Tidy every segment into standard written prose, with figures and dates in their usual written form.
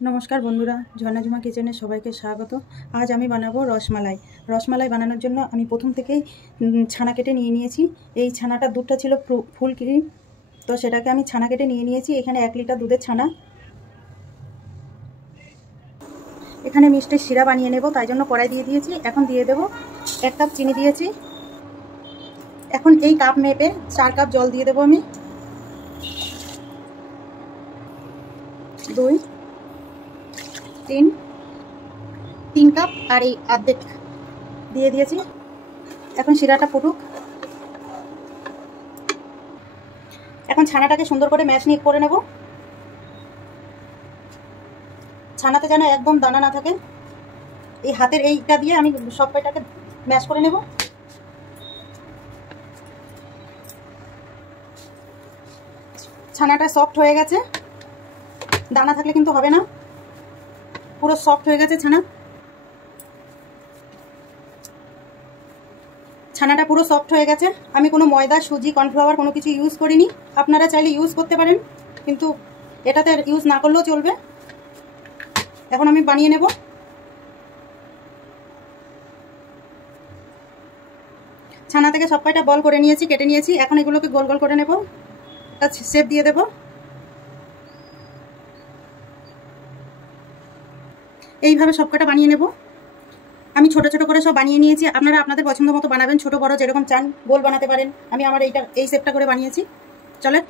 নমস্কার বন্ধুরা, ঝর্ণাঝুমা কিচেনে সবাইকে স্বাগত। আজ আমি বানাবো রসমালাই। রসমালাই বানানোর জন্য আমি প্রথম থেকেই ছানা কেটে নিয়ে নিয়েছি। এই ছানাটা দুধটা ছিল ফুল ক্রিম, তো সেটাকে আমি ছানা কেটে নিয়ে নিয়েছি। এখানে 1 লিটার দুধের ছানা। এখানে মিষ্টির শিরা বানিয়ে নেব, তাই জন্য কড়াই দিয়ে দিয়েছি। এখন দিয়ে দেব 1 কাপ চিনি দিয়েছি। এখন এই কাপ মেপে 4 কাপ জল দিয়ে দেবো আমি। 2 3 কাপ আর এই অর্ধেক দিয়ে দিয়েছি। এখন শিরাটা ফুটুক। এখন ছানাটাকে সুন্দর করে ম্যাশ করে নেব। ছানাতে যেন একদম দানা না থাকে, এই হাতের এইটা দিয়ে আমি সব কয়টাকে ম্যাশ করে নেব। ছানাটা সফট হয়ে গেছে, দানা থাকলে কিন্তু হবে না। পুরো সফট হয়ে গেছে ছানাটা পুরো সফট হয়ে গেছে। আমি কোনো ময়দা, সুজি, কর্নফ্লাওয়ার কোনো কিছু ইউজ করিনি। আপনারা চাইলে ইউজ করতে পারেন, কিন্তু এটাতে ইউজ না করলেও চলবে। এখন আমি বানিয়ে নেব। ছানা থেকে সব কয়টা বল করে নিয়েছি, কেটে নিয়েছি। এখন এগুলোকে গোল গোল করে নেব, একটা শেপ দিয়ে দেব। এইভাবে সব কয়টা বানিয়ে নেব। আমি ছোট ছোট করে সব বানিয়ে নিয়েছি। আপনারা আপনাদের পছন্দ মতো বানাবেন, ছোট বড় যেরকম চান গোল বানাতে পারেন। আমি আমার এই শেপটা করে বানিয়েছি। চলেন,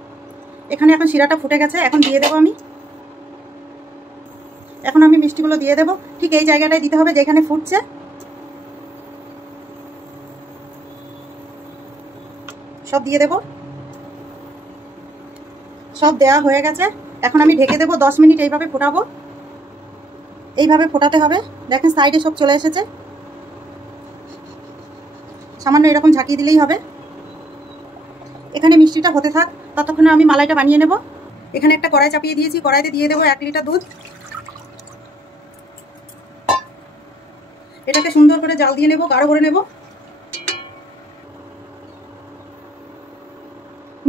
এখানে এখন শিরাটা ফুটে গেছে, এখন দিয়ে দেবো আমি। এখন আমি মিষ্টিগুলো দিয়ে দেবো। ঠিক এই জায়গাটায় দিতে হবে যেখানে ফুটছে। সব দিয়ে দেব। সব দেওয়া হয়ে গেছে। এখন আমি ঢেকে দেবো 10 মিনিট। এইভাবে ফোটাবো, এইভাবে ফোটাতে হবে। দেখেন সাইডে সব চলে এসেছে। সামান্য এরকম ঝাঁকিয়ে দিলেই হবে। এখানে মিষ্টিটা হতে থাক, ততক্ষণে আমি মালাইটা বানিয়ে নেব। এখানে একটা কড়াই চাপিয়ে দিয়েছি, কড়াইতে দিয়ে দেবো 1 লিটার দুধ। এটাকে সুন্দর করে জাল দিয়ে নেব, গাঢ় করে নেব।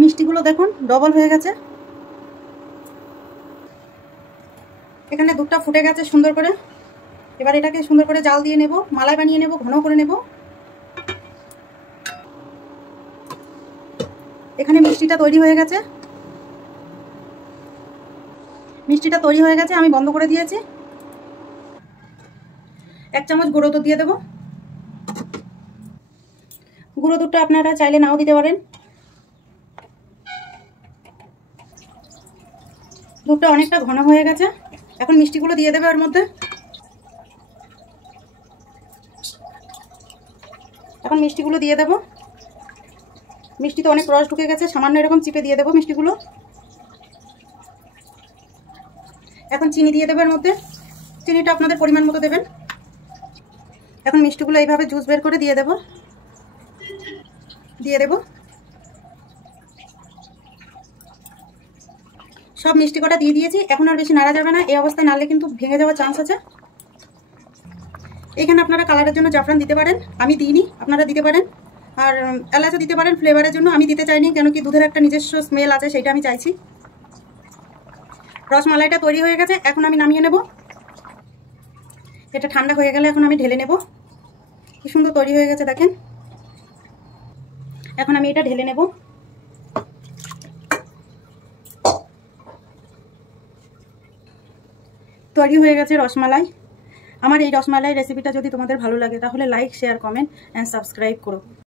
মিষ্টিগুলো দেখুন ডবল হয়ে গেছে। এখানে দুধটা ফুটে গেছে সুন্দর করে। এবার এটাকে সুন্দর করে জাল দিয়ে নেব, মালাই বানিয়ে নেব, ঘন করে নেব। এখানে মিষ্টিটা তৈরি হয়ে গেছে। মিষ্টিটা তৈরি হয়ে গেছে, আমি বন্ধ করে দিয়েছি। 1 চামচ গুঁড়ো দুধ দিয়ে দেব। গুঁড়ো দুধটা আপনারা চাইলে নাও দিতে পারেন। দুধটা অনেকটা ঘন হয়ে গেছে। এখন মিষ্টিগুলো দিয়ে দেবে ওর মধ্যে। এখন মিষ্টিগুলো দিয়ে দেব। মিষ্টিতে অনেক রস ঢুকে গেছে, সামান্য এরকম চিপে দিয়ে দেবো মিষ্টিগুলো। এখন চিনি দিয়ে দেবো এর মধ্যে। চিনিটা আপনাদের পরিমাণ মতো দেবেন। এখন মিষ্টিগুলো এইভাবে জুস বের করে দিয়ে দেব। সব মিষ্টি কটা দিয়ে দিয়েছি। এখন আর বেশি নাড়া যাবে না, এই অবস্থায় নাড়লে কিন্তু ভেঙে যাওয়ার চান্স আছে। এখানে আপনারা কালারের জন্য জাফরান দিতে পারেন, আমি দিইনি, আপনারা দিতে পারেন। আর এলাচও দিতে পারেন ফ্লেভারের জন্য, আমি দিতে চাইনি, কেন কি দুধের একটা নিজস্ব স্মেল আছে, সেটা আমি চাইছি। রসমালাইটা তৈরি হয়ে গেছে, এখন আমি নামিয়ে নেব। এটা ঠান্ডা হয়ে গেলে এখন আমি ঢেলে নেব। কি সুন্দর তৈরি হয়ে গেছে দেখেন। এখন আমি এটা ঢেলে নেব। তৈরি হয়ে গেছে রসমালাই। আমার এই রসমালাই রেসিপিটা যদি তোমাদের ভালো লাগে তাহলে like, share, comment and subscribe করো।